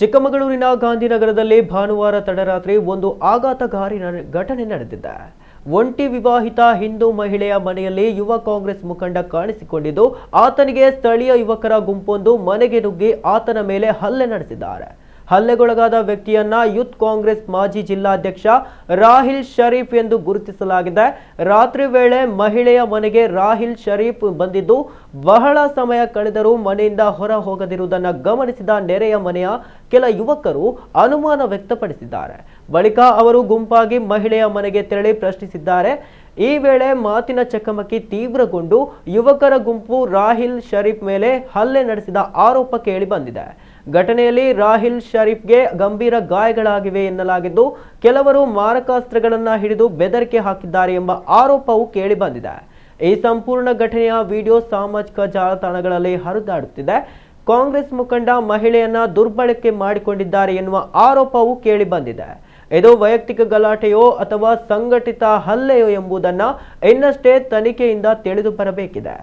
ಚಿಕ್ಕಮಗಳೂರಿನ ಗಾಂಧಿನಗರದಲ್ಲಿ ಭಾನುವಾರ ತಡರಾತ್ರಿ ಒಂದು ಆಘಾತಕಾರಿ ಘಟನೆ ನಡೆದಿದೆ. ಒಂಟಿ ವಿವಾಹಿತ ಹಿಂದೂ ಮಹಿಳೆಯ ಮನೆಯಲ್ಲಿ ಯುವ ಕಾಂಗ್ರೆಸ್ ಮುಖಂಡ ಕಾಣಿಸಿಕೊಂಡಿದ್ದು, ಆತನಿಗೆ ಸ್ಥಳೀಯ ಯುವಕರ ಗುಂಪೊಂದು ಮನೆಗೆ ನುಗ್ಗಿ ಆತನ ಮೇಲೆ ಹಲ್ಲೆ ನಡೆಸಿದ್ದಾರೆ. ಹಲ್ಲೆಗೊಳಗಾದ ವ್ಯಕ್ತಿಯನ್ನ ಯೂತ್ ಕಾಂಗ್ರೆಸ್ ಮಾಜಿ ಜಿಲ್ಲಾಧ್ಯಕ್ಷ ರಾಹಿಲ್ ಶರೀಫ್ ಎಂದು ಗುರುತಿಸಲಾಗಿದೆ. ರಾತ್ರಿ ವೇಳೆ ಮಹಿಳೆಯ ಮನೆಗೆ ರಾಹಿಲ್ ಶರೀಫ್ ಬಂದಿದ್ದು, ಬಹಳ ಸಮಯ ಕಳೆದರೂ ಮನೆಯಿಂದ ಹೊರ ಹೋಗದಿರುವುದನ್ನು ಗಮನಿಸಿದ ನೆರೆಯ ಮನೆಯ ಕೆಲ ಯುವಕರು ಅನುಮಾನ ವ್ಯಕ್ತಪಡಿಸಿದ್ದಾರೆ. ಬಳಿಕ ಅವರು ಗುಂಪಾಗಿ ಮಹಿಳೆಯ ಮನೆಗೆ ತೆರಳಿ ಪ್ರಶ್ನಿಸಿದ್ದಾರೆ. ಈ ವೇಳೆ ಮಾತಿನ ಚಕಮಕಿ ತೀವ್ರಗೊಂಡು ಯುವಕರ ಗುಂಪು ರಾಹಿಲ್ ಶರೀಫ್ ಮೇಲೆ ಹಲ್ಲೆ ನಡೆಸಿದ ಆರೋಪ ಕೇಳಿ ಬಂದಿದೆ. ಘಟನೆಯಲ್ಲಿ ರಾಹಿಲ್ ಶರೀಫ್ಗೆ ಗಂಭೀರ ಗಾಯಗಳಾಗಿವೆ ಎನ್ನಲಾಗಿದ್ದು, ಕೆಲವರು ಮಾರಕಾಸ್ತ್ರಗಳನ್ನು ಹಿಡಿದು ಬೆದರಿಕೆ ಹಾಕಿದ್ದಾರೆ ಎಂಬ ಆರೋಪವು ಕೇಳಿ ಬಂದಿದೆ. ಈ ಸಂಪೂರ್ಣ ಘಟನೆಯ ವಿಡಿಯೋ ಸಾಮಾಜಿಕ ಜಾಲತಾಣಗಳಲ್ಲಿ ಹರಿದಾಡುತ್ತಿದೆ. ಕಾಂಗ್ರೆಸ್ ಮುಖಂಡ ಮಹಿಳೆಯನ್ನ ದುರ್ಬಳಕೆ ಮಾಡಿಕೊಂಡಿದ್ದಾರೆ ಎನ್ನುವ ಆರೋಪವು ಕೇಳಿ ಬಂದಿದೆ. ಇದು ವೈಯಕ್ತಿಕ ಗಲಾಟೆಯೋ ಅಥವಾ ಸಂಘಟಿತ ಹಲ್ಲೆಯೋ ಎಂಬುದನ್ನು ಇನ್ನಷ್ಟೇ ತನಿಖೆಯಿಂದ ತಿಳಿದು ಬರಬೇಕಿದೆ.